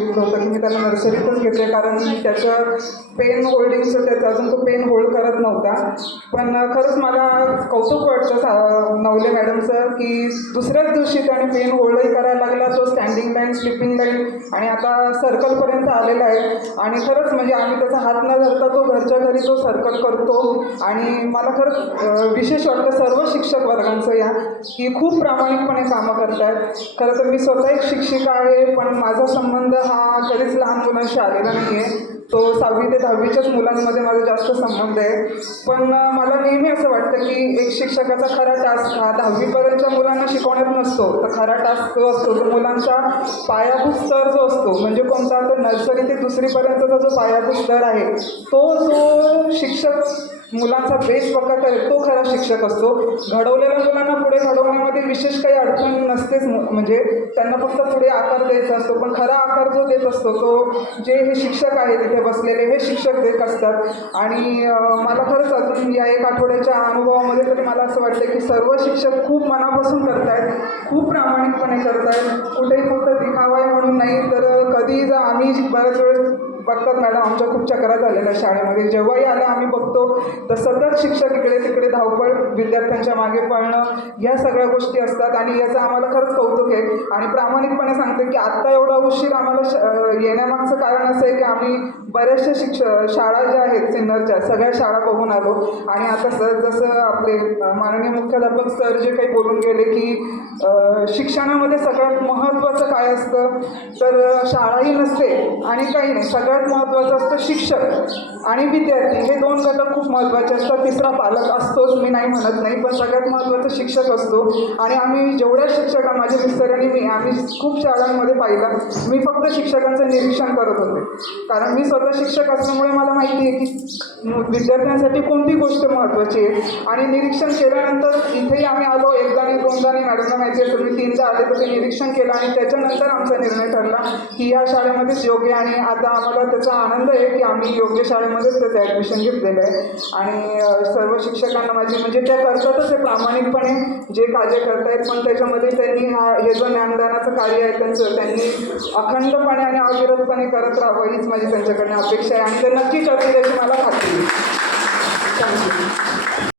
दिलं होतं की मी त्याला नर्सरीतच घेतले, कारण त्याचं पेन होल्डिंगचं त्याचं अजून तो पेन होल्ड करत नव्हता. पण खरंच मला कौतुक वाटतं नवले मॅडमचं की दुसऱ्याच दिवशी त्याने पेन होल्डही करायला लागला, तो स्टँडिंग लाईन, स्लिपिंग लाईन आणि आता सर्कलपर्यंत आलेला आहे. आणि खरंच म्हणजे आम्ही त्याचा हात न धरता तो घरच्या घरी तो सर्कल करतो. आणि मला खरंच विशेष वाटतं सर्व शिक्षक वर्गांचं या की खूप प्रामाणिकपणे कामं करत आहेत. खरं तर मी स्वतः एक शिक्षिका आहे, पण माझा संबंध हा कधीच लहान मुलांशी आलेला नाही आहे. तो 6वी ते 10वीच्याच मुलांमध्ये माझा जास्त संबंध आहे. पण मला नेहमी असं वाटतं की एक शिक्षकाचा खरा टास्क हा 10वीपर्यंतच्या मुलांना शिकवण्यात नसतो, तर खरा टास्क जो असतो तो मुलांचा पायाभूत स्तर जो असतो, म्हणजे कोणता तर नर्सरी ते 2रीपर्यंतचा जो पायाभूत स्तर आहे, तो जो शिक्षक मुलांचा बेस पक्का करेल तो खरा शिक्षक असतो. घडवलेल्या मुलांना पुढे घडवण्यामध्ये विशेष काही अडचण नसतेच, म्हणजे त्यांना फक्त पुढे आकार द्यायचा असतो. पण खरा आकार जो देत असतो तो जे हे शिक्षक आहेत तिथे बसलेले हे शिक्षक देत असतात. आणि मला खरंच अजून या 1 आठवड्याच्या अनुभवामध्ये तरी मला असं वाटतं की सर्व शिक्षक खूप मनापासून करतायत, खूप प्रामाणिकपणे करतायत. कुठेही फक्त दिखावा आहे म्हणून नाही, तर कधी जर आम्ही बऱ्याच वेळेस बघतात मॅडम आमच्या खूप चक्रा झालेल्या शाळेमध्ये, जेव्हाही आल्या आम्ही बघतो तर सतत शिक्षक इकडे तिकडे धावपळ, विद्यार्थ्यांच्या मागे पळणं, ह्या सगळ्या गोष्टी असतात. आणि याचं आम्हाला खरंच कौतुक आहे. आणि प्रामाणिकपणे सांगते की आत्ता एवढा उशीर आम्हाला येण्यामागचं कारण असं आहे की आम्ही बऱ्याचशा शाळा ज्या आहेत सिन्नरच्या सगळ्या शाळा बघून आलो. आणि आता जसं आपले माननीय मुख्याध्यापक सर जे काही बोलून गेले की शिक्षणामध्ये सगळ्यात महत्त्वाचं काय असतं, तर शाळाही नसते आणि काही नाही, सगळ्यात महत्त्वाचं असतं शिक्षक आणि विद्यार्थी, हे 2 घटक खूप महत्त्वाचे असतात. 3रा पालक असतोच, मी नाही म्हणत नाही, पण सगळ्यात महत्त्वाचं शिक्षक असतो. आणि आम्ही जेवढ्या शिक्षका, माझे मिस्टर आणि आम्ही खूप शाळांमध्ये पाहिलं. मी फक्त शिक्षकांचं निरीक्षण करत होते, कारण मी स्वतः शिक्षक असल्यामुळे मला माहिती आहे की विद्यार्थ्यांसाठी कोणती गोष्ट महत्त्वाची आहे. आणि निरीक्षण केल्यानंतर इथेही आम्ही आलो, एकदा आणि दोनदा, आणि मॅडमला माहिती आहे तुम्ही 3दा आले, तर ते निरीक्षण केलं आणि त्याच्यानंतर आमचा निर्णय ठरला की या शाळेमध्येच योग्य. आणि आता आम्हाला त्याचा आनंद आहे की आम्ही योग्य शाळेमध्येच त्याचं ॲडमिशन घेतलेलं आहे. आणि सर्व शिक्षकांना माझी म्हणजे त्या करतातच आहे प्रामाणिकपणे जे कार्य करतायत, पण त्याच्यामध्ये त्यांनी हे जो ज्ञानदानाचं कार्य आहे त्यांनी अखंडपणे आणि अविरतपणे करत राहावं हीच माझी त्यांच्याकडनं अपेक्षा आहे. आणि ते नक्की करतील याची मला खात्री आहे. थँक्यू.